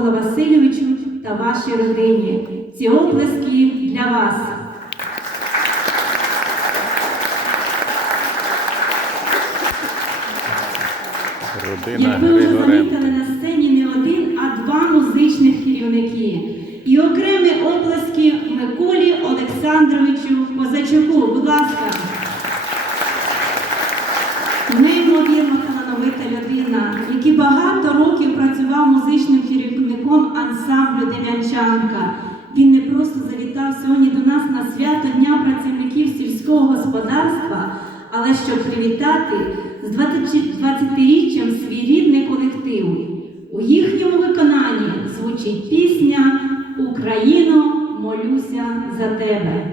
Микола Васильовичу та вашій родині. Ці оплески для вас. Родина Як ви вже замітили на сцені не один, а два музичних керівники. І окремі оплески Миколі Олександровичу Козачуку. Будь ласка. Ансамблю Він не просто завітав сьогодні до нас на свято Дня працівників сільського господарства, але щоб привітати з 20-річчям свій рідний колектив. У їхньому виконанні звучить пісня Україно, молюся за тебе.